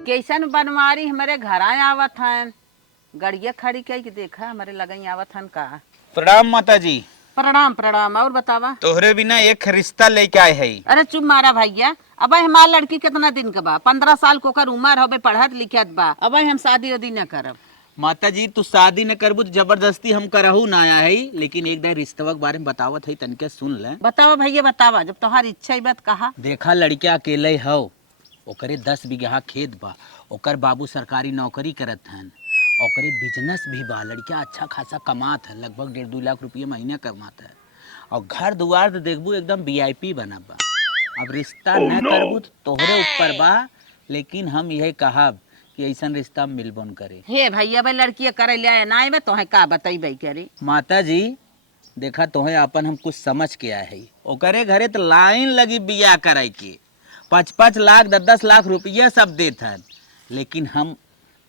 कैसन बनवारी हमारे घर आवत हन, गड़िया खड़ी कई के देखा हमारे लगई आवत हन का। प्रणाम माता जी। प्रणाम प्रणाम। और बतावा। तोहरे बिना एक रिश्ता लेके आए है। अरे चुप मारा भैया। अब हमार लड़की कितना दिन का बा? 15 साल को कर उम्र हो, पढ़त लिखत बा। अब हम शादी उदी न करब। माता जी तू शादी न करबू तो जबरदस्ती हम करहू ना आया है, लेकिन एक दाई रिश्तवा के बारे में बतावत है, तनिके सुन ले। बतावा भैया बतावा, जब तोहार इच्छा ही बात कहा। देखा लड़का अकेले हो, ओकरे 10 बीघा खेत बा, ओकर बाबू सरकारी नौकरी करत हन, ओकरे बिजनेस भी बा। लड़का अच्छा खासा कमात है, लगभग 1.5-2 लाख रुपये महीने कमाता है, और घर दुआर तो देखबू एकदम VIP बना बा। अब रिश्ता न करबू तो तोहरे ऊपर बा, लेकिन हम यही कहब कि ऐसा रिश्ता मिलबन करे। हे भैया भाई लड़की करे ले ना आए तोहे का बताई करे। माता जी देखा तोहे अपन हम कुछ समझ के आए है, ओकरे घरे तो लाइन लगी बिया करे के, 5-5 लाख 10-10 लाख रुपया सब देत हन, लेकिन हम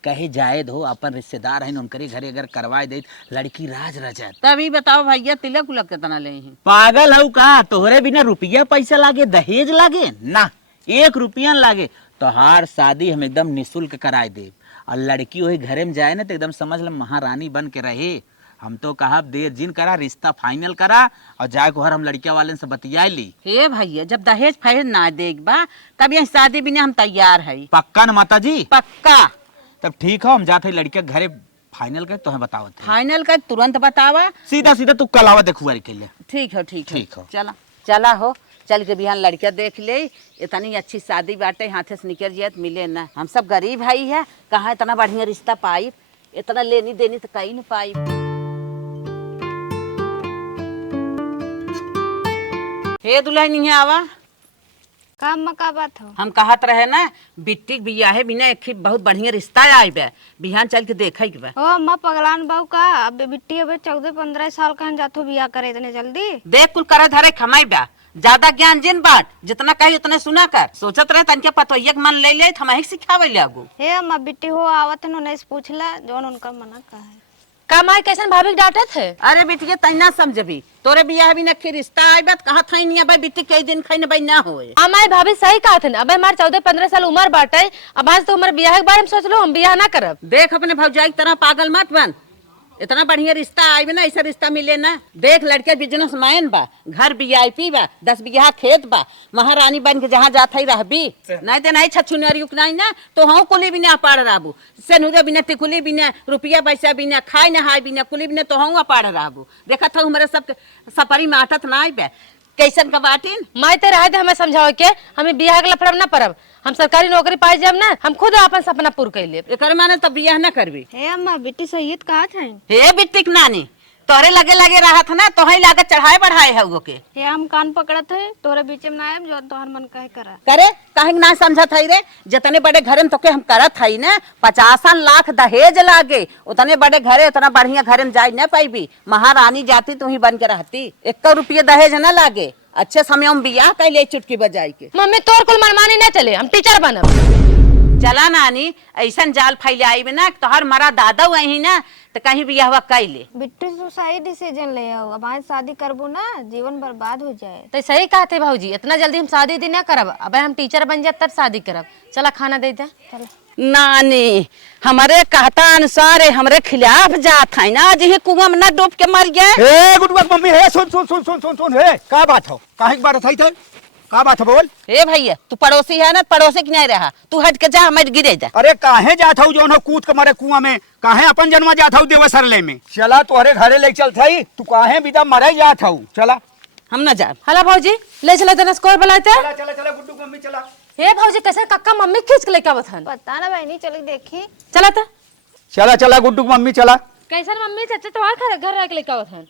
कहे जायद हो अपन रिश्तेदार हैं, उनके घरे अगर करवाए दे लड़की राज रजत। तभी बताओ भैया तिलक उलक कितना ले हैं? पागल हो का? तोहरे बिना रुपया पैसा लागे, दहेज लागे ना, 1 रुपया लागे। तोहार शादी हम एकदम निःशुल्क कराए दे, और लड़की वही घरे में जाए ना तो एकदम समझ ल महारानी बन के रहे। हम तो कहा देर जिन करा, रिश्ता फाइनल करा और जाए को हर हम लड़किया वाले से बतिया ली। हे भैया जब दहेज फहेज ना देख बा तब ये शादी बिना हम तैयार है। पक्का न माता जी? पक्का। तब ठीक हो, हम जाते लड़किया घरे फाइनल कर तो बतावत है। फाइनल कर तुरंत बतावा। सीधा सीधा तू कल आवा देखुआरी के लिए। ठीक है ठीक है ठीक हो। चला चला हो, चल के बिहान लड़किया देख ले। इतनी अच्छी शादी बाटे, हाथे से निकल जाए मिले ना। हम सब गरीब भाई है, कहाँ इतना बढ़िया रिश्ता पाई, इतना लेनी देनी तो कहीं नहीं पाई। हे दुल्हन आवा। काम में का बात हो? हम कहत रहे ना बिट्टी बिया है बिना एक बहुत बढ़िया रिश्ता आई बे, बिहान चल के देखे के बे। ओ अम्मा पगलान बाबू का अब बिट्टी अब 14-15 साल का जातो बिया करे इतने जल्दी? देख कुल करे धरे खमाई बा, ज्यादा ज्ञान जिन बात, जितना कही उतने सुना कर। सोचत रहे तनके पतोइया के मन ले ले हम ही सिखावे ले आगू। हे अम्मा बिट्टी हो आवत न नहीं पूछला जोन उनका मना का है। का माई कैसन भाभी डांटत है? अरे बिटिया तैना समझबी, तोरे बियाह भी नखी रिश्ता आई बात कहा था नहीं भाई बिट्टी कई दिन खई न भाई ना होए। हमारी भाभी सही कहा थे, अब हमारे 14-15 साल उम्र बाटे, अब आज तो हमारे बियाह के बारे में सोच लो, हम बियाह ना करब। देख अपने भौजाई की तरह पागल मत बन, इतना बढ़िया रिश्ता आई ना, ऐसा रिश्ता मिले ना। देख लड़के बिजनेस मैन बा, घर VIP बा, 10 बीघा खेत बा, महारानी बन के जहाँ जात ही रहबी। नहीं तो नहीं छछुनरी नहीं ना तो हाँ कुली बिना अपाड़ रहबू, सेनुरे बिना टिकुली बिना, रुपया पैसा बिना, खाए नहाए बिना, कुली बिना तो हाँ अपाड़ रहबू। देखा था हमारे सब सपरी में आटत ना आई बे, कैसन का बाटिन। माई ते रहे हमें समझाओ के हमें बियाह के लफड़म ना परब, हम सरकारी नौकरी पाई जब ना हम खुद अपन सपना पूरा कर ले। एकर माने तब बियाह ना करबी। हे अम्मा बिट्टी सही कहा था। हे बिट्टी के नानी तोरे लगे लगे रहा था ना, तो ही लागत चढ़ाए बढ़ाए है वो के। हे हम कान पकड़त है तोरे बीच में ना आए जो तोहर मन कहे करा करे काहे ना समझत है रे, जितने बड़े घरे में तो के हम करत है ना, 50 लाख दहेज लागे, उतने बड़े घरे उतना बढ़िया घरे में जाई ना पाईबी। महारानी जाती तू ही बन के रहती, 1 रुपया दहेज ना लागे, अच्छे समय में बियाह कर ले चुटकी बजाई के। मम्मी तोर कुल मनमानी न चले, हम टीचर बनब। चला नानी ऐसा जाल फैलाई में ना तोहर मरा दादा वही ना तो कहीं भी यह कैले। बिट्टू तो सही डिसीजन ले आओ, अब आज शादी करबू ना जीवन बर्बाद हो जाए। तो सही कहा थे भाजी, इतना जल्दी हम शादी दी ना करब, अब हम टीचर बन जाए तब शादी करब। चला खाना दे दे। चल नानी हमारे कहता अनुसार हमरे खिलाफ जात है ना, जी कुआं में ना डूब के मर गए। हे गुडुआ मम्मी हे सुन सुन सुन सुन सुन सुन हे का बात हो? काहे की बात है थे? का बात है बोल? हे भैया तू पड़ोसी है ना, पड़ोसी की नहीं रहा, तू हट के जा, मत गिरे जा। अरे काहे जात हो जो कूद के मरे कुआं में? काहे अपन जन्म जात हो देवसरले में? चला तोहरे घरे ले चल थई, तू काहे बिदा मरे जात हो? चला हम ना जा। हला भाजी ले चला तना स्कोर बुलाते। चला चला चला गुड्डू मम्मी चला। हे भाजी कैसे कक्का मम्मी खींच के लेके आवत हन? पता ना बहनी चल देखी। चला था चला चला गुड्डू मम्मी चला। कैसन मम्मी चाचा तुम्हारे घर रह के लेके आवत हन?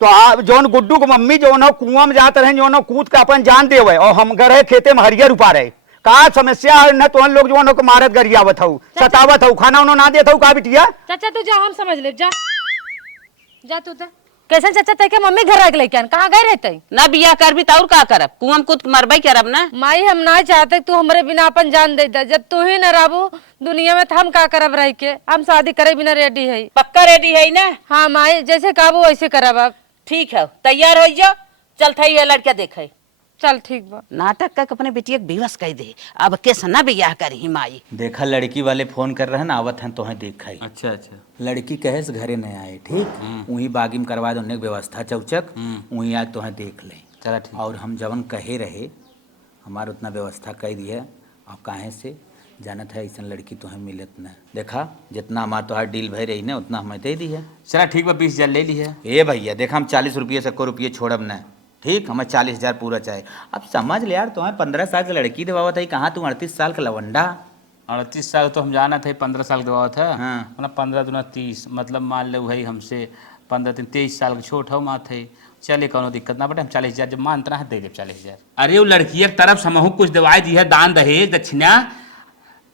तो आप जोन गुड्डू के मम्मी जोन कुआं में जाते रहे, जोन कूद के अपन जान देवे, और हम गए खेते में हरियर उपा रहे। का समस्या है न? तो लोग जो को मारत गरियावत हो, सतावत हो, खाना उन्होंने ना देत हो का बिटिया? चाचा तू जा, हम समझ ले, जा जा तू तो। कैसन चाचा ते के मम्मी घर रह के लेके आन? कहां गए रहते? ना बियाह कर भी तो और का करब, कुआं में कूद के मरबई करब ना। माई हम ना चाहते तू हमरे बिना अपन जान दे दे, जब तू ही न रहबू दुनिया में तो हम का करब रह के? हम शादी करे बिना रेडी है। पक्का रेडी है ना? हाँ माई जैसे काबू वैसे करब। अब ठीक है तैयार हो जाओ, चल थई ये लड़का देखे। चल ठीक बा। नाटक का अपने बेटिया के बेवस कह दे, अब कैसे ना बियाह करी माई। देखा लड़की वाले फोन कर रहे हैं ना, आवत हैं तो है देखा ही। अच्छा अच्छा। लड़की कहे से घरे नहीं आए, ठीक वही बागी में करवा दो व्यवस्था चौचक, वही आज तो है देख ले। चला ठीक। और हम जवन कहे रहे हमार उतना व्यवस्था कर दी है। और काहे से जानत है ऐसा लड़की तो हमें मिलत न। देखा जितना हमार तो डील भय रही ना उतना हमें दे दी है। चला ठीक बा, 20,000 ले ली है। ए भैया देखा हम 40 रुपये से को रुपये छोड़ब न, ठीक हमें 40,000 पूरा चाहिए। अब समझ ले यार, तुम्हें 15 साल की लड़की दबावत है, कहाँ तुम 38 साल का लवंडा। 38 साल तो हम जाना थे, 15 साल के बाद था। हाँ। मतलब 15 दूना 30, मतलब मान लो भाई हमसे 15-23 साल के छोट हो माथे। चले कोनो दिक्कत ना बेटे, हम 40,000 जब मानता है दे दे 40,000। अरे वो लड़की एक तरफ समूह कुछ दवाई दी है, दान दहेज दक्षिणा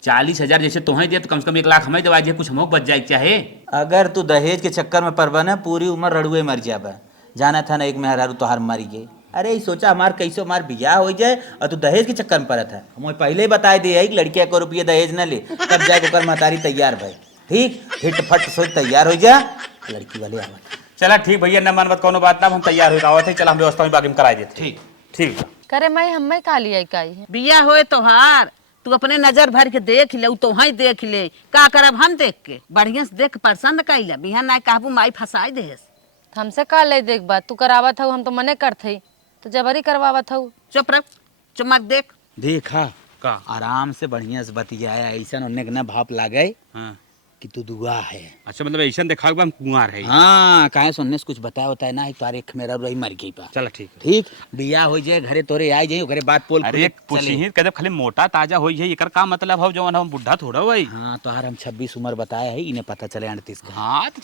40,000 जैसे तुम्हें दिया तो कम से कम 1 लाख हमें दवाई दिया, कुछ हम बच जाए चाहे। अगर तू दहेज के चक्कर में पड़बा ना पूरी उम्र रड़ुए मर जाबा। जाना था ना एक मेहरारू तोहार मरी गई। अरे ये सोचा हमार कैसे हमार बियाह हो जाए और तू दहेज के चक्कर में पड़त है। हमें पहले ही बताए दिए कि लड़किया को रुपये दहेज न ले, तब जाके ओकर महतारी तैयार भाई, ठीक फिट फट सोच तैयार हो जा, लड़की वाले आवत। चला ठीक भैया, न मन मत कोनो बात ना, हम तैयार हो जाओ थे। चल हम व्यवस्था में बाकी में कराए देते। ठीक ठीक। करे माई हमें का लिया काई है। बिया होए तोहार तू अपने नजर भर के देख ले, तो ही देख ले, का करब हम देख के बढ़िया से देख पसंद कैला बिहान ना कहबू माई फसाई देस। हमसे का ले देख बात, तू करावत हूँ हम तो मने करते तो जबरी करवावत हूँ। चुप रह, चुप मत देख। देखा का आराम से बढ़िया से बतियाया, ऐसा उन्हें ना भाप लागे हाँ। कि तू दुआ है। अच्छा मतलब ऐसा देखा हम कुंवार है। हाँ काहे सुनने से कुछ बताया होता है ना, तारे मेरा रही मर गई बा। चला ठीक है। ठीक बियाह हो जाए घरे तोरे आ जाए, घरे बात पोल अरे पूछी ही कहते खाली मोटा ताजा हो जाए, एकर का मतलब हो जवन हम बुढ़ा थोड़ा भाई। हाँ तो हम 26 उम्र बताया है, इन्हें पता चले 38 का। हाँ तो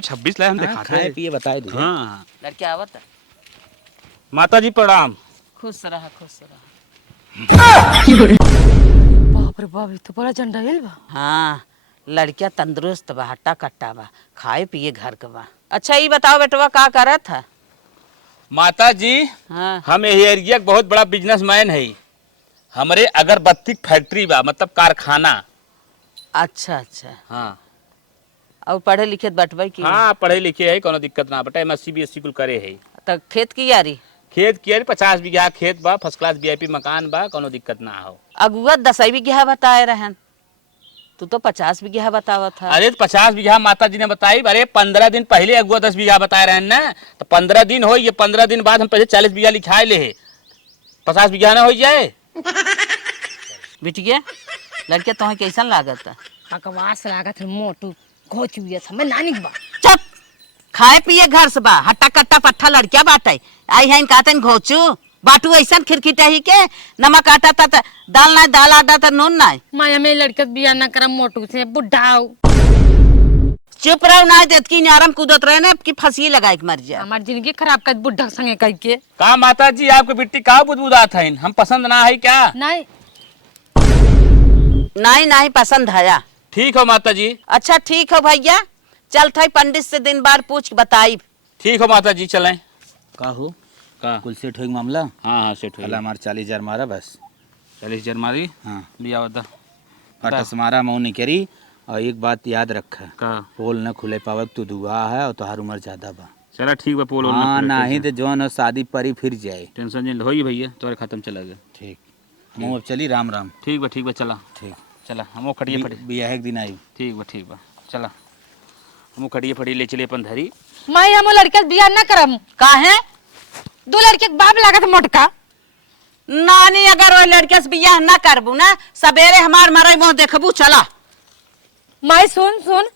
26 लाए हम हाँ, देखा खाए पिए बताए दे। हाँ। लड़के आवत माता जी प्रणाम। खुश रहा खुश रहा। बाप रे बाप, तो बड़ा झंडा हिल बा। हाँ लड़किया तंदुरुस्त बा, हट्टा कट्टा बा, खाए पिए घर के बा। अच्छा ये बताओ बेटवा का करत था। माता जी हाँ हम यही एरिया के बहुत बड़ा बिजनेसमैन है। हमारे अगरबत्ती फैक्ट्री बा, मतलब कारखाना। अच्छा अच्छा। हाँ और पढ़े लिखे बटवाई की। हाँ पढ़े लिखे है, कोनो दिक्कत ना बेटा। MSc BSc कुल करे है। तो खेत की यारी खेत किया 50 बीघा खेत बा, फर्स्ट क्लास VIP मकान बा, कोनो दिक्कत ना हो। अगुआ 10 बीघा बताए रहन, तू तो 50 बीघा बतावा था। अरे 50 बीघा माता जी ने बताई। अरे 15 दिन पहले अगुआ 10 बीघा बताए रहे ना, तो 15 दिन हो, ये 15 दिन बाद हम पहले 40 बीघा लिखाए ले है, 50 बीघा ना हो जाए। बिटिया लड़किया तुम्हें कैसा लागत है। बकवास लागत है, मोटू घोच हुई हमें नानी के बा। चुप, खाए पिए घर से बा, हट्टा कट्टा पट्टा लड़किया बाटे आई है कहते घोचू बाटू ऐसा खिरखिटा ही के नमक आटा था दाल ना दाल आटा था नून ना। माया में लड़के बिया ना करम मोटू से बुढ़ा हो। चुप रहो ना, देत की नारम कूदत रहे ना कि फंसी लगाए के मर जाए। हमार जिंदगी खराब कर बुढ़ा संगे कह के। का माता जी आपके बिट्टी का बुदबुदात है, हम पसंद ना है क्या? नहीं नहीं नहीं पसंद आया। ठीक हो माता जी। अच्छा ठीक हो भैया, चल था पंडित से दिन बार पूछ के बताई। ठीक हो माता जी, चलें। का हो का कुल सेठ हो मामला। हाँ हाँ सेठ अल्लाह हमार 40,000 मारा बस। 40,000 मारी। हाँ लिया बता फटस मारा मऊ नहीं करी। और एक बात याद रखा, का। पोल न खुले पावक तू दुआ है और तोहार उम्र ज्यादा बा। चला ठीक बा, पोल हाँ नहीं तो जौन हो शादी परी फिर जाए। टेंशन नहीं होई भैया, तोरे खत्म चला गया। ठीक हम अब चली राम राम। ठीक बा चला। ठीक चला हम खड़िए फड़ी। बियाह एक दिन आई। ठीक बा चला हम खड़िए फड़ी ले चले अपन धरी। माई हम लड़के बिया ना करम। काहे? 2 लड़के के बाप लागत मोटका। नानी अगर वो लड़के से बियाह ना करबू ना, सवेरे हमार मरे मुँह देखबू। चला माई सुन सुन,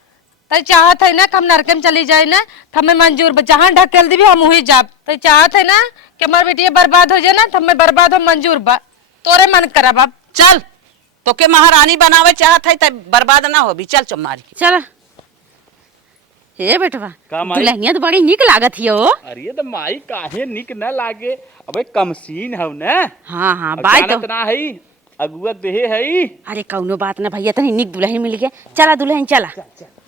तई चाहत है ना कि हम नरके में चली जाए ना, तो हमें मंजूर बा। जहाँ ढकेल दी हम वही जाब। तई चाहत है ना कि हमार बेटिया बर्बाद हो जाए ना, तो हमें बर्बाद हो मंजूर बा। तोरे मन करब अब। चल तो के महारानी बनावे चाहत है तब बर्बाद ना हो भी। चल चुमारी चल हे बेटवा, का माई? दुल्हनिया तो बड़ी निक लागत हियो। अरे तो माई काहे निक न लागे, अबे कमसीन हव न। हाँ हाँ अब बाय जानत तो। ना है अगुआ देहे है। अरे कौनो बात ना भैया, तनी निक दुल्हन मिल गया। चला दुल्हन चला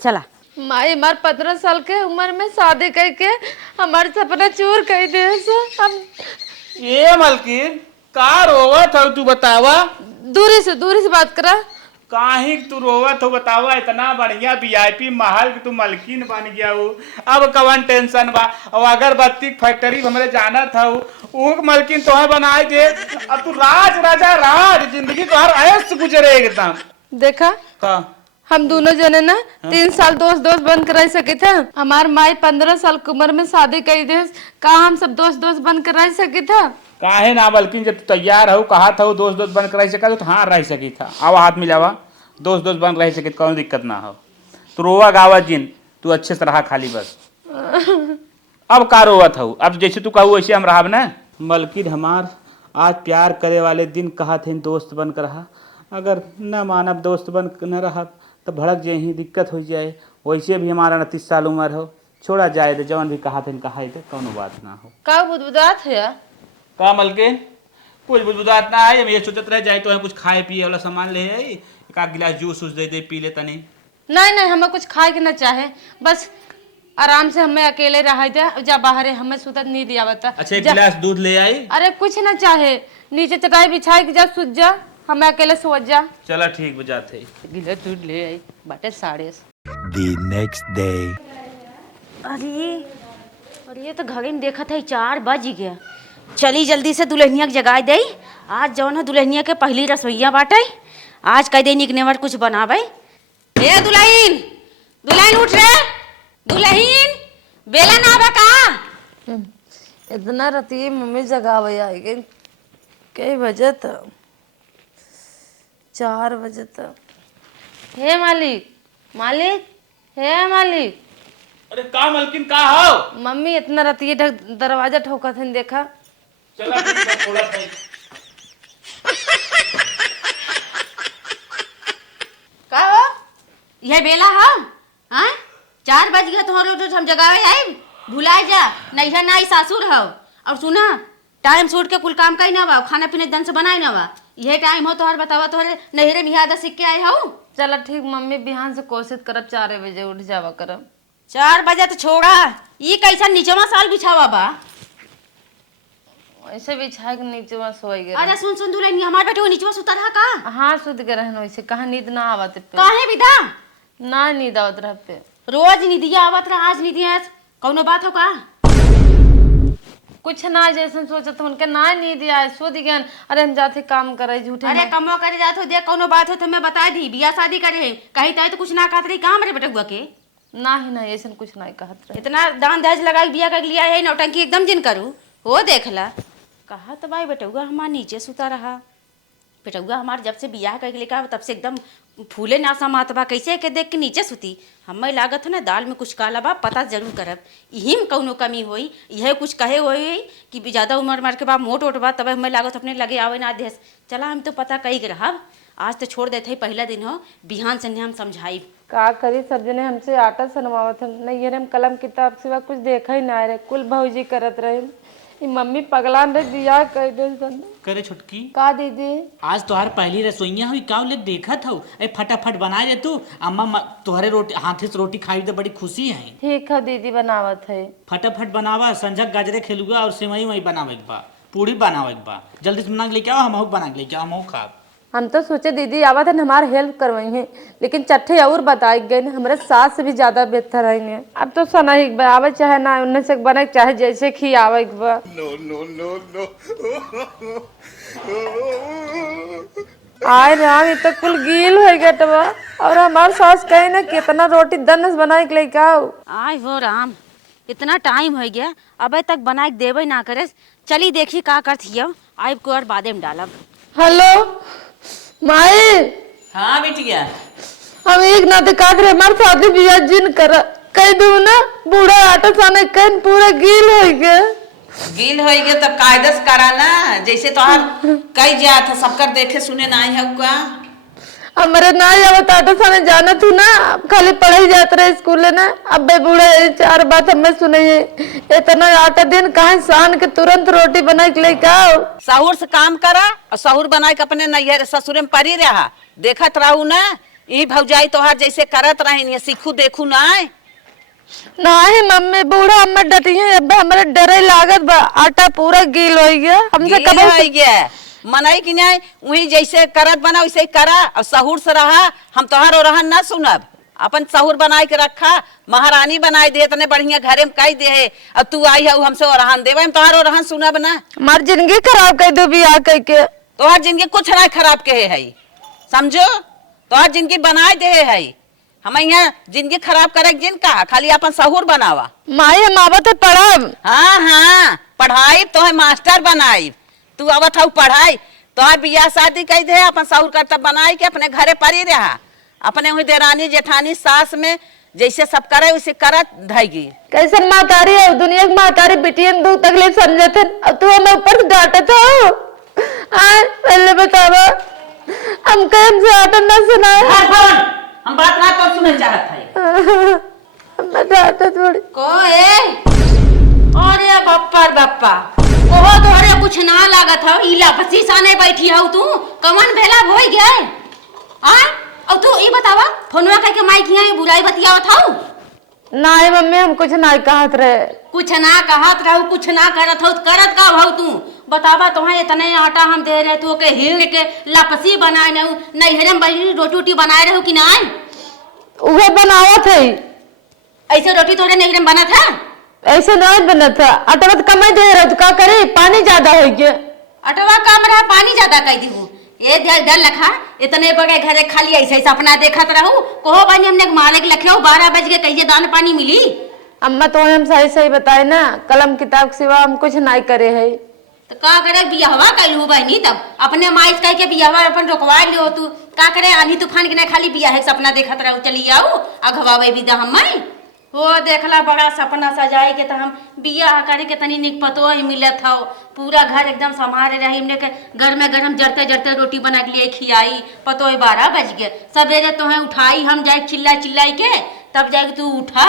चला। माई हमार 15 साल के उम्र में शादी करके हमारे सपना चूर कर दे। हम ये मलकिन का रोवत हो तू बतावा। दूरी से बात करा। काहे तू रोवत हो बतावा, इतना बढ़िया वीआईपी महल की तू मलकिन बन गया हो, अब कवन टेंशन बा। और अगरबत्ती फैक्ट्री हमरे जाना था वो मलकिन तोहे बनाए दे। अब तू राज राजा राज, जिंदगी तो हर ऐश गुजरे एकदम। देखा का हम दोनों जने ना 3 साल दोस्त दोस्त बन कर रह सके थे। हमार माई 15 साल की उम्र में शादी कर दे, का हम सब दोस्त दोस्त बन कर रह सके थे? काहे ना, बल्कि जब तू तैयार हो कहा था दोस्त दोस्त बन कर रह सका तो हाँ रह सकी था। आवा हाथ मिलावा, दोस्त दोस्त बन रह सके, कोई दिक्कत ना हो। तू रोवा गावा जिन, तू अच्छे से रहा खाली बस। अब का रोवत हो, अब जैसे तू कहू वैसे हम रहा ना। मलकिन हमार आज प्यार करे वाले दिन कहा थे दोस्त बन कर रहा, अगर न मानब दोस्त बन न रहा तो भड़क जाए ही, दिक्कत हो जाए। वैसे भी हमारा 29 साल उम्र हो, छोड़ा जाए तो जवन भी कहा थे कहा थे, कौनो बात ना हो। का बुदबुदात है? का मलकिन कुछ बुझबुझात ना है, हम ये सोचत रह जाए तो कुछ खाए पिए वाला सामान ले आई, एक आध गिलास जूस उस दे पी ले तनी। नहीं नहीं, हमें कुछ खाए के ना चाहे, बस आराम से हमें अकेले रह दे, जा बाहर है, हमें सुतत नींद आवता। अच्छा एक गिलास दूध ले आई। अरे कुछ ना चाहे, नीचे चटाई बिछाई के जा, सुत जा, हमें अकेले सो जा। चला ठीक बजाते। गिलास दूध ले आई बाटे 6:30। The next day. अरे ये तो घरे में देखा था 4 बज गया। चली जल्दी से दुल्हनिया के जगाए दे। आज जौन है दुल्हनिया के पहली रसोईया बाटे, आज कह दे निकनेवर कुछ बनावे। ए दुल्हन, दुल्हन उठ रे, दुल्हन बेला ना आवा का? इतना रतिये मम्मी जगावे आई गई, कई बजे तक? 4 बजे तक। हे मालिक, मालिक, हे मालिक। अरे का मलकिन का हो? मम्मी इतना रतिये दरवाजा ठोका थे, देखा? चला ठीक बा, थोड़ा सा। का हो? यह बेला है? हाँ? 4 बज गया तुम्हारे तो हम जगावे आई, भुलाए जा, नहीं ना सासुर हो। और सुना, टाइम सूट के कुल काम कहीं ना बा, खाना पीने दन से बनाए ना बा। यह टाइम हो तोहर बतावा, तोहरे नहरे में याद सीख के आए हो। चला ठीक मम्मी, बिहान से कोशिश करब 4 बजे उठ जावा करब। 4 बजे तो छोड़ा, ये कैसा नीचवा साल बिछावा बा? ऐसे बिछा के नीचे वहाँ सोई गए। अरे सुन सुन दुल्हन, हमार बेटे वो नीचवा सुता रहा का? हाँ सुत के रहन, वैसे कहा नींद ना आवत पे। काहे विदा? ना नींद आवत रह पे। रोज नींदिया आवत रहा, आज नींदिया कौनो बात हो का? कुछ ना, जैसे सोचत उनके ना नींद आए, सो दिगन। अरे हम जाते काम करे झूठे। अरे कमो करे जात हो, देख कौनो बात हो तो मैं बता दी, बियाह शादी करे है कहीं तय तो कुछ ना कहत रही, कहाँ मेरे बेटे हुआ के? ना ही ना, ऐसा कुछ नहीं कहत रहे। इतना दान दहेज लगा के बियाह कर लिया है, नौटंकी एकदम जिन करू हो। देखला कहा तो भाई बेटुआ हमार नीचे सुता रहा। बेटुआ हमार जब से बियाह कर लेकर तब से एकदम फूले ना समात बा, कैसे के देख के नीचे सुती। हमें लागत है ना दाल में कुछ काला बा, पता जरूर करब, यही में कौनो कमी होई, यह कुछ कहे होई कि ज़्यादा उम्र मार के बाद मोट ओट बा, तब हमें लागत अपने लगे आवे ना देश। चला हम तो पता कही रहब, आज तो छोड़ देते पहला दिन हो, बिहान से हम समझाई। का करी, सब जने हमसे आटा सनवावत हम, नहीं ये कलम किताब सिवा कुछ देखा ही ना रहे, कुल भौजी करत रहे। मम्मी पगलान रे बियाह कर दे। करे छुटकी, का दीदी? आज तोहार पहली रसोईया हुई, का ले देखत हो, ए फटाफट बना दे तू। अम्मा तोहरे रोटी हाथे से रोटी खाई तो बड़ी खुशी है। ठीक है दीदी, बनावत है। फटाफट बनावा, संझक गाजरे खेलुआ और सेवई वही बनावे के बा, पूरी बनावे के बा। जल्दी से बना के लेके आओ, हम बना के लेके आओ, हम खाब। हम तो सोचे दीदी आवत है हमारे हेल्प करवाई है, लेकिन चट्ठे और बताई गए हमारे सास से भी ज्यादा बेहतर है। अब तो सना ही आवे चाहे ना, उन्हें से बने चाहे जैसे खी आवे। आए राम, ये तो कुल गील हो गया। और हमारे सास कहे ना कितना रोटी दन बनाए के लेके आओ। आय हो राम, इतना टाइम हो गया अबे तक बनाए देवे ना करे। चली देखी का करती हो, आइब को और बादे में डालब। हेलो माई। हाँ बिटिया, हम एक ना दिखा रहे, हमारे शादी बियाह जिन कर कह दू ना, बूढ़ा आटा साने कन पूरा गील हो गया। गील हो गया तब कायदे से करा ना, जैसे तोहार कई जा था सबकर देखे सुने ना आई है का। हमारे ना आवत आटा साने जाना तू ना, खाली पढ़ाई जात रहे स्कूल ना। अब बे बूढ़ा 4 बात हमें सुनाइए, इतना आटा दिन कहाँ सान के तुरंत रोटी बना के लेके आओ। सहूर से काम करा और सहूर बना के अपने नैहर ससुरे में परी रहा, देखत रहू ना। ई भौजाई तोहार जैसे करत रही, सीखू देखू ना। नहीं मम्मी, बूढ़ा हमें डटी है, अब हमारे डरे लागत बा, आटा पूरा गील हो गया। हमसे गील हो गया मनई कि नहीं वही जैसे करत बना वैसे ही करा और सहूर से रहा। हम तोहार और रहन ना सुनब, अपन सहूर बनाए के रखा। महारानी बनाए दे तने बढ़िया घरे में कही दे है और तू आई है हमसे ओरहन देवे, हम तोहार ओरहन सुनब ना। हमार जिंदगी खराब कर दो बियाह करके। तोहार जिंदगी कुछ ना खराब के है समझो, तोहार जिंदगी बनाए दे है। हम यहाँ जिंदगी खराब करे जिन कहा, खाली अपन सहूर बनावा। माई हम आवत है पढ़ब। हाँ हाँ पढ़ाई तो है मास्टर बनाई, तू आवत हूँ पढ़ाई तो बियाह शादी कही दे अपन सहूर करतब बनाई के अपने घरे पड़ी रहा। अपने वही देरानी जेठानी सास में जैसे सब करे वैसे करत धैगी। कैसे मातारी है दुनिया की मातारी बेटियन दो तकलीफ समझे थे, अब तू हमें ऊपर डांटे तो पहले बतावा हम कहीं से आटा न सुनाए। हम बात ना तो सुने चाहत है। मैं डांटे थोड़ी अरे बप्पा बप्पा ओहो तोहरे कुछ ना लागत हो, इला पसी साने बैठी हो तू कमन भेला भोई गए आ। अब तू ई बतावा फोनवा करके माई की यहाँ बुराई बतियावत हो? नहीं मम्मी हम कुछ नहीं कहत रहे। कुछ ना कहत रहू कुछ ना करत हो, करत का हो तू बतावा। तुम्हें इतने आटा हम दे रहे तू के हिल के लापसी बनाए न नैहरे में रोटी रोटी बनाए रहू कि नहीं? वो बनावत है। ऐसे रोटी तोरे नैहरे में बना था? ऐसे नहीं बना था। आटा तो कम दे रहा तो क्या करे, पानी ज्यादा हो गया। अटवा कम रहा पानी ज्यादा कह दी ये डर लखा इतने बड़े घरे खाली ऐसे सपना देखत रहू। कहो बानी हमने मारे के लखे 12 बज के कहिए दान पानी मिली। अम्मा तो हम सही सही बताए ना, कलम किताब के सिवा हम कुछ नहीं करे है। तो का करे बियाहवा कैलू बहनी, तब अपने माइस कह के बियाहवा अपन रोकवा लियो। तू का करे आनी तूफान के ना खाली बियाह है सपना देखत रहू। चली आओ अघवावे विदा हम वो देखला बड़ा सपना सजाए के तो हम बियाह करे के तनी निक पतो ही मिलत हो। पूरा घर एकदम संभारे रही हमने के घर में गरम जरते जरते रोटी बना के लिए खियाई। पतो ही 12 बज गए। सवेरे तो है उठाई हम जाए चिल्ला चिल्लाई के तब जाके तू उठा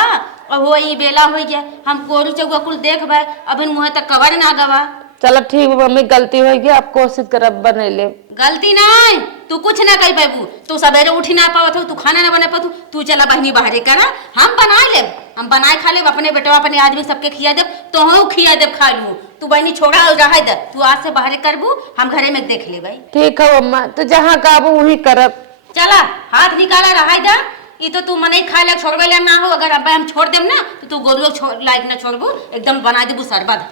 और वो ई बेला हो गया। हम कोरू चौका कुल देख भाई अभी मुँह तक कवर ना गवा। चलो ठीक मम्मी गलती होगी, आप कोशिश करब बने ले। गलती नहीं तू कुछ ना कह पाबू। तू सवेरे उठी ना पावत हो, तू खाना ना बना पातू। तू चला बहनी बाहरे करा, हम बना ले, हम बनाए खा ले अपने बेटवा अपने आदमी सबके खिया दे। तो हम खिया दे खा लू। तू बहनी छोड़ा रह दे, तू आज से बाहरे करबू हम घरे में देख ले भाई। ठीक है अम्मा, तो जहाँ कहबू वही करब। चला हाथ निकाला रहा दे। ये तो तू मने खा ले छोड़वे ले ना हो। अगर अब हम छोड़ देम ना तो तू गोलुओ लाइक ना छोड़बू, एकदम बना देबू सरबत।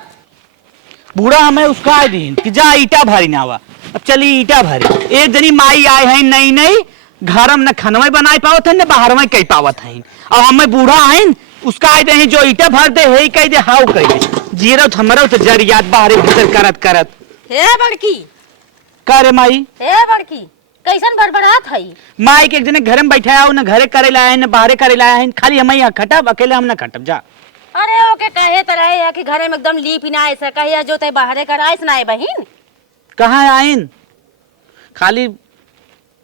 बूढ़ा हमें उसका आए दिन कि जा ईटा भरी ना आवा। अब चली ईटा भरी। एक जनी माई आए हैं नई नई घर में न खनवे बनाए पावत है न बाहर में कई पावत है। अब हमें बूढ़ा है उसका आए दे जो ईटा भर दे है कह दे हाउ कह दे जीरो हमरो तो जरियात बाहर भीतर करत करत। हे बड़की करे माई हे बड़की कैसन बड़बड़ात है? माई के एक जने घर में बैठाया हो न घरे करे लाया है न बाहरे करे लाया है। खाली हम यहाँ खटब अकेले हम न खटब जा। अरे ओके कहे तरह है कि घरे में एकदम लीप ना ऐसा कहे जो ते बाहरे कराइस ना है बहन। कहाँ आइन खाली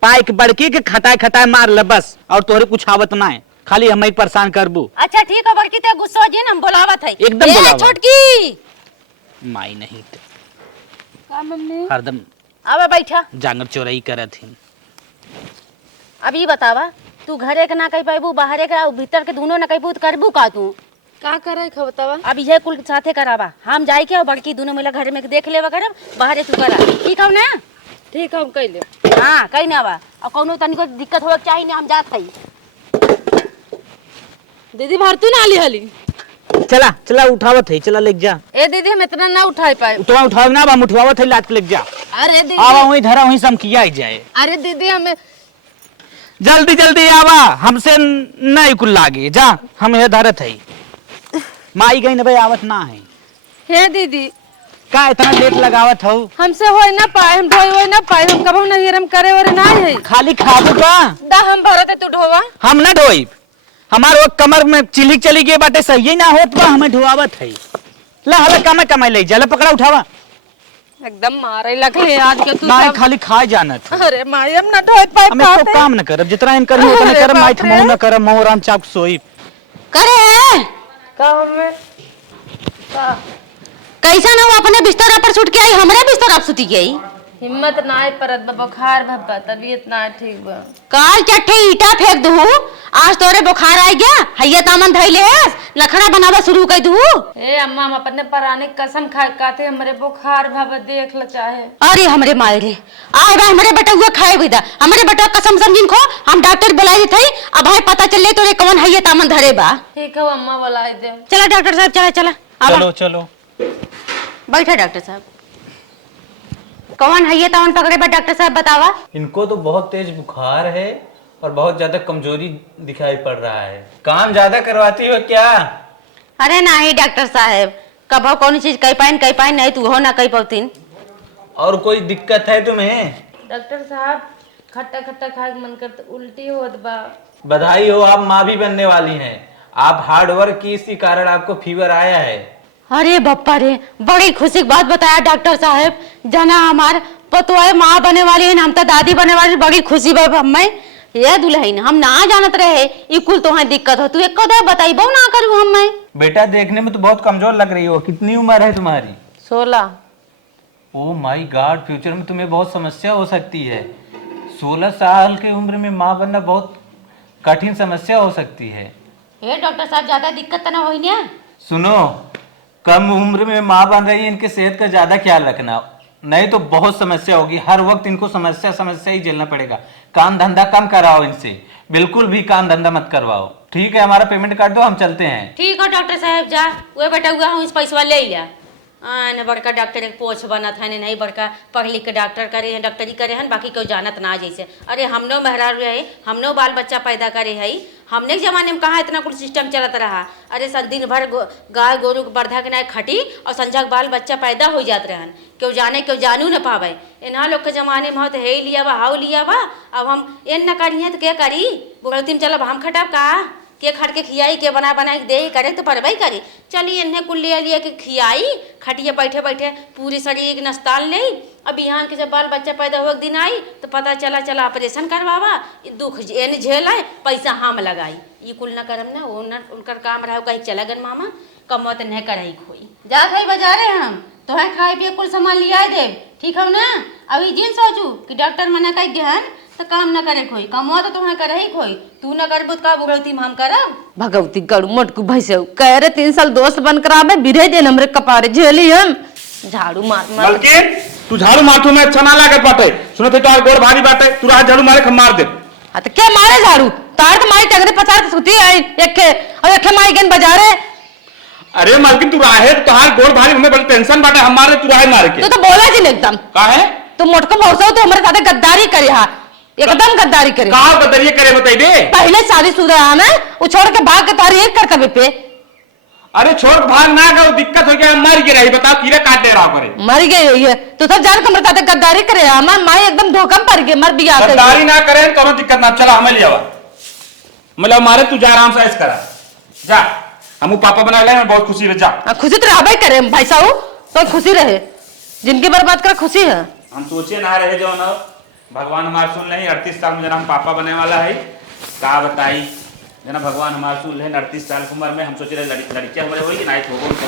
पाइक बड़की के खटाए खटाए मार ल बस, और तोहरे कुछ आवत ना है। खाली हमें परेशान करबू। अच्छा ठीक है बड़की ते गुस्सा हो जी हम बोलावत है एकदम बोलावत। छोटकी माई नहीं ते का मम्मी हरदम आवे बैठा जांगर चोरई करत ही। अब ये बतावा तू घरे के ना कह पाबू बाहरे का भीतर के दोनों ना कहबू तो करबू का तू का करे बतावा। अब ये कुल साथे करावा हम जाए के और बड़की दोनों मिला घर में देख लेवा करब बाहरे तू करा। ठीक है ना? ठीक है हम कह ले। हाँ कहीं ना बा और कोनो तनिको दिक्कत हो चाहिए ना हम जात हई। दीदी भरतू ना आली हली। चला चला उठावत है, चला लेके जा। ए दीदी हम इतना ना उठा पाए। तो उठाव ना बा उठवावत है लात लेके जा। अरे दीदी आवा वहीं धरा वहीं सम किया ही जाए। अरे दीदी हमें जल्दी जल्दी आवा हमसे नहीं कुल लागे जा। हम ये धरत है माई गई न भाई आवत ना है। हे दीदी का इतना लेट लगावत हो? हमसे हो ना पाए, हम ढोई हो ना पाए, हम कबो नहीं हम करे और ना है। खाली खाबू का दा हम भरत है तू ढोवा। हम ना ढोई, हमार वो कमर में चिलिक चली गई बाटे सही ना होत बा हमें ढोवावत है। ला हला कमे कमाई ले जला पकड़ा उठावा। एकदम मारे लगले आज के तू माई खाली खाए जानत। अरे माई हम ना ढोई पाए हम इसको काम न करब जितना इन करी उतना करब। माई थमो न करब मोहराम चाप सोई करे काम में कैसा ना वो अपने बिस्तर पर सुट के आई हमरे बिस्तर आप सुती गई। हिम्मत ना है परत बा, बुखार भब्बा, तबीयत ना ठीक बा। काल चट्टे ईटा फेंक दू, आज तोरे बुखार आ गया, हैया तामन धैले लखड़ा बनावा शुरू कर दू। ए अम्मा, हम अपने पराने कसम खाए काते हमरे बुखार भब्बा देख ल चाहे। अरे हमरे मायरे आए बा हमरे बेटा हुआ खाए बिदा, हमरे बेटा कसम समझिन खो, हम डॉक्टर बुलाए थे, अब है पता चले तोरे कौन हैया तामन धरे बा। ठीक है अम्मा, बुलाए दे। चला डॉक्टर साहब, चला चला चलो चलो। बैठा डॉक्टर साहब। कौन है ये तावन पकड़े बा डॉक्टर साहब बतावा। इनको तो बहुत तेज बुखार है और बहुत ज्यादा कमजोरी दिखाई पड़ रहा है। काम ज्यादा करवाती हो क्या? अरे नहीं डॉक्टर साहब, कब कौन चीज कह पाइन नहीं तू हो ना कह पातीन। और कोई दिक्कत है तुम्हें? डॉक्टर साहब, खट्टा खट्टा खाए के मन करता, उल्टी होत बा। बधाई हो, आप माँ भी बनने वाली हैं। आप हार्ड वर्क की इसी कारण आपको फीवर आया है। अरे बप्पा रे, बड़ी खुशी की बात बताया डॉक्टर साहब। जना हमार पतोए माँ बने वाली है, हम तो दादी बने वाली, बड़ी खुशी बा हमें। ये दुल्हन हम ना जानत रहे ई कुल तुम्हें दिक्कत हो, तू एक कदा बताई बहु ना करूँ हम मैं। बेटा देखने में तो बहुत कमजोर लग रही हो, कितनी उम्र है तुम्हारी? 16। ओ माय गॉड, फ्यूचर में तुम्हें बहुत समस्या हो सकती है। 16 साल की उम्र में माँ बनना बहुत कठिन समस्या हो सकती है। ये डॉक्टर साहब ज्यादा दिक्कत तो ना होई ना? सुनो, कम उम्र में माँ बन रही है, इनके सेहत का ज्यादा ख्याल रखना, नहीं तो बहुत समस्या होगी। हर वक्त इनको समस्या ही झेलना पड़ेगा। काम धंधा कम कराओ इनसे, बिल्कुल भी काम धंधा मत करवाओ। ठीक है, हमारा पेमेंट काट दो, हम चलते हैं। ठीक है डॉक्टर साहब, जा वो बेटा हुआ हूँ इस पैसा ले लिया। न बड़का डॉक्टर एक पोछ बना था, नहीं बड़का पढ़ लिख के डॉक्टर करे हैं, डॉक्टरी करे हैं, बाकी कोई जानत ना जैसे। अरे हमनो मेहरारू रहे, हमनो बाल बच्चा पैदा करे है, हमने के जमाने में कहाँ इतना कुछ सिस्टम चलत रहा। अरे दिन भर गाय गोरू के बर्धा के ना खटी और संझा के बाल बच्चा पैदा हो जात रहन, क्यों जाने क्यों जानू न पावे। इन्हा लोग के जमाने में तो हे लिया बा हाउ लिया बा, अब हम एन न करिए तो क्या करी। बुढ़ती में चलब हम खटाब का के खट के खियाई के बना के दे करे तो परबई करी। चलिए इन्हें कुल लिया के खियाई, खटिए बैठे बैठे पूरी शरीर नस्ताल ले। अब बिहान के जब बाल बच्चा पैदा हुए दिन आई तो पता चला ऑपरेशन करवावा, दुख एन झेल आए, पैसा हम लगाई। ये कुल न करम ना, वो न उनकर काम रहा कहीं चला गन मामा, कमत नहीं करही खोई। जा खाई बाजारे हम तो है खाए पिए कुल सामान लिया दे, ठीक है ना। अभी जिन सोचू कि डॉक्टर मना कर ध्यान तो काम न करे खोई, कमवा तो तुम्हें करे ही खोई, तू न कर बुत का बुगलती में हम करब। भगवती गड़ू मोटकू भैसे कह रहे 3 साल दोस्त बन कर आवे, बिरे दिन हमरे कपारे झेली हम। झाड़ू मार मार बल्कि तू झाड़ू मारतो में अच्छा ना लागत बाटे। सुनो तो और गोड़ भारी बाटे, तू रात झाड़ू मारे खम मार दे। हाँ तो क्या मारे झाड़ू, तार तो मारी टगरे पचार सुती आई एक माई गन बाजारे। अरे मालकिन तू राहे तो हार गोड़ भारी, हमें बड़ी टेंशन बाटे, हम मारे तू राहे मारे के। तो बोला जी एकदम का है तू मोटको भौसा तो हमारे साथ गद्दारी करे, हाँ एकदम गद्दारी करे। का बदरिए करे बताई दे। पहले शादीशुदा हमें वो छोड़ के भाग के तारी एक करतबे पे। अरे छोड़ के भाग ना गो, दिक्कत हो गया, मर गए रही, बताओ कीड़े काट दे रहा करे। मर गई हुई है तो सब जान कमर साथ गद्दारी करे, हमार माई एकदम धोखम पड़ गई, मर बिया कर गद्दारी ना करे तो दिक्कत ना। चला हमें लिया मतलब मारे तू जा आराम से ऐस करा जा, हम पापा बना ले, मैं बहुत खुशी रह जा। खुशी तो रहा करे भाई साहब, तो खुशी रहे, जिनकी बर्बाद कर खुशी है। हम सोचे ना रहे जो ना भगवान हमारे सुन ले, 38 साल में जना हम पापा बने वाला है, का बताई जना भगवान हमारे सुन ले। 38 साल की उम्र में हम सोचे लड़कियां हमारे होगी ना,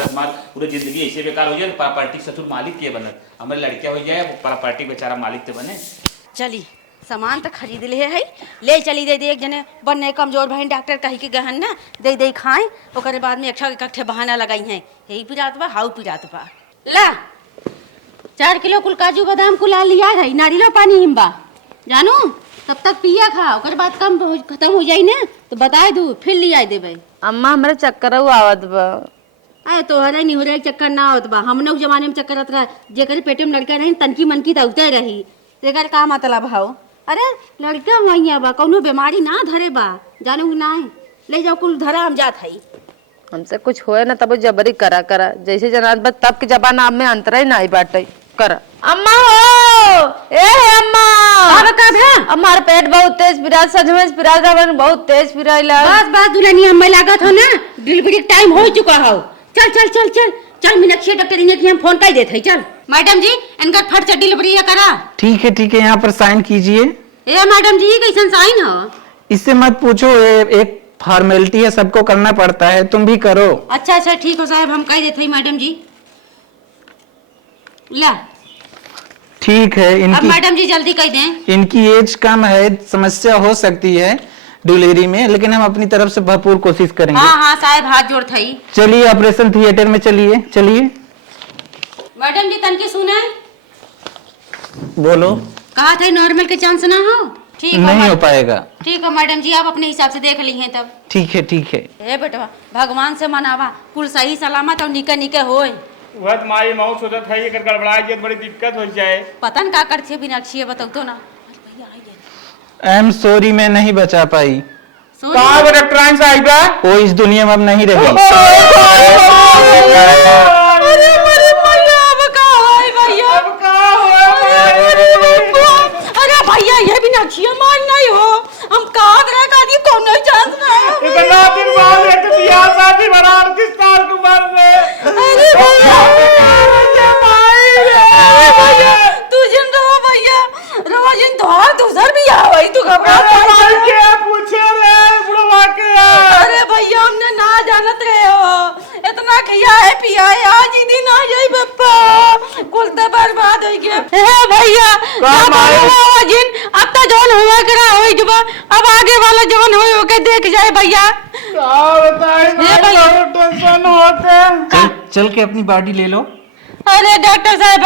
हमारे पूरी जिंदगी ऐसे बेकार हो जाए, प्रॉपर्टी ससुर मालिक के बने, हमारे लड़कियां हो जाए प्रॉपर्टी बेचारा मालिक के बने। चली सामान तो खरीद ले है, ले चली दे एक जने बनने कमजोर बहन डॉक्टर कही के गहन ना दे खाए, ओकरे बाद में इकट्ठे बहाना लगाई हैं, यही पिरात बा हाउ पिरात बा। ला 4 किलो कुल काजू बादाम कुला लिया है, नारियल पानी हिम्बा जानू, तब तक पिया खा, ओकर बाद खत्म हो जाई ना तो बता दू फिर लिया देवे। अम्मा हमारे चक्कर आवत बा। अरे तोहरे नहीं हो रहा चक्कर ना होत बा, हम लोग जमाने में चक्कर रहता जेकर पेटे में लड़का रही तनकी मनकी दौते रही, तेकर का मतलब हाउ। अरे लड़का वही बा, कौनो बीमारी ना धरे बा, जानू ना ले जाओ कुल धरा हम जात है। हमसे कुछ होए ना तब जबरी करा जैसे जनात बस तब के जबान आप में अंतर ही ना बाटे करा। अम्मा हो ए अम्मा, अब कब है? हमारा पेट बहुत तेज पिराज, सच में पिराज बहुत तेज पिराइला। बस दुल्हनी हमें लागत हो ना, डिलीवरी टाइम हो चुका हो। चल चल चल चल चल मीनाक्षी डॉक्टर इन्हें की हम फोन कर देते हैं। चल मैडम जी इनका फट से डिलीवरी करा। ठीक है, यहाँ पर साइन कीजिए। ए मैडम जी कैसन साइन हो? इससे मत पूछो, एक फॉर्मेलिटी है, सबको करना पड़ता है, तुम भी करो। अच्छा ठीक हो साहब, हम कह देते हैं मैडम जी। ला ठीक है, अब इनकी मैडम जी जल्दी कह दें। इनकी एज कम है, समस्या हो सकती है डिलीवरी में, लेकिन हम अपनी तरफ से भरपूर कोशिश करेंगे। हाँ हाँ साहब हाथ जोड़ थई। चलिए ऑपरेशन थिएटर में चलिए। चलिए मैडम जी तनकी सुने, बोलो। कहा था नॉर्मल के चांस ना हो। ठीक है नहीं हो पाएगा। ठीक है मैडम जी, आप अपने हिसाब से देख ली हैं तब। ठीक है ठीक है। ए बेटवा भगवान से मनावा कुल सही सलामत और निके निके होए। वह माई मौत सोचत है ये गड़बड़ा के बड़ी दिक्कत हो जाए। पता न का करती बिनाक्षी बताओ तो ना। आई एम सॉरी, मैं नहीं बचा पाई। कहाँ वो डॉक्टर साहिब है? वो इस दुनिया में अब नहीं रही। अरे भैया ये बिनाक्षी मान नहीं हो, हम कहा का दी तो नहीं चांस ना। इतना दिन बाद एक बियाह शादी बना 38 साल की उम्र में। अरे भैया तू जिन रहो भैया, रोज इन तोहार दूसर भी आ भाई तू घबरा क्या पूछे रे बुढ़वा के? अरे भैया हमने ना जानत रहे हो, इतना खिया है पिया है, आज ही दिन आ जाई बप्पा कुल तो बर्बाद हो गया। ए भैया जिन अब तो जौन हुआ करा हो जबा, अब आगे वाला जौन हो के देख जाए भैया। टेंशन होते। चल के अपनी बॉडी ले लो। अरे डॉक्टर साहब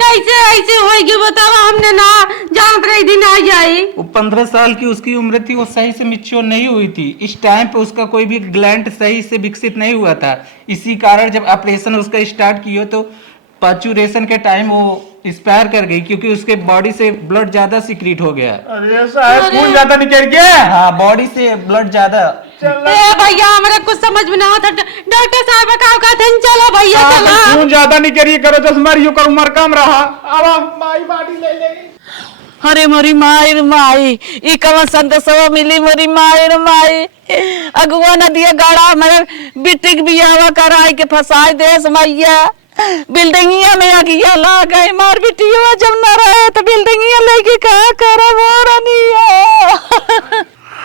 कैसे ऐसे होगी बताओ, हमने ना जान रही दिन आ जाई। वो 15 साल की उसकी उम्र थी, वो सही से मैच्योर नहीं हुई थी। इस टाइम पे उसका कोई भी ग्लैंड सही से विकसित नहीं हुआ था। इसी कारण जब ऑपरेशन उसका स्टार्ट किया तो पाचुरेशन के टाइम वो एक्सपायर कर गई, क्योंकि उसके बॉडी से ब्लड ज्यादा सीक्रेट हो गया। अरे साहब खून ज्यादा निकल गया। हाँ, बॉडी से ब्लड ज्यादा। ए भैया हमारा कुछ समझ में ना आता, डॉक्टर साहब का कहते हैं चलो भैया चलो। खून ज्यादा निकल करो तो मरियो कर उम्र कम रहा। अब माई बाड़ी ले ले। अरे मोरी माई रे माई, ई कवन संदेशवा मिली मोरी माई रे माई। अगुआ नदिया गाड़ा मेरे बिटिक बियावा कराई के फसाई देस मैया। बिल्डिंगिया में आगिया ला गए, मार बिटिया जब न रहे तो बिल्डिंगिया लेके कहा करे वो रनिया।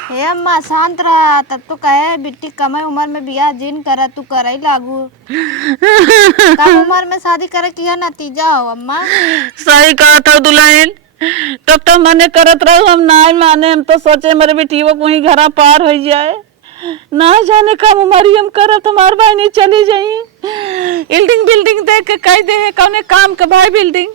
हे अम्मा शांत रहा, तब तो कहे बिट्टी कम उम्र में बियाह जिन करा तू कर ही लागू। कम उम्र में शादी करे की नतीजा हो अम्मा। सही कहा था दुल्हन, तब तो मने करत रहो, हम ना माने। हम तो सोचे मेरे बेटियों को ही घरा पार हो जाए, ना जाने कब उम्र हम करत हमार भाई नहीं चली जाई। बिल्डिंग बिल्डिंग देख के कह दे कौने काम के भाई बिल्डिंग।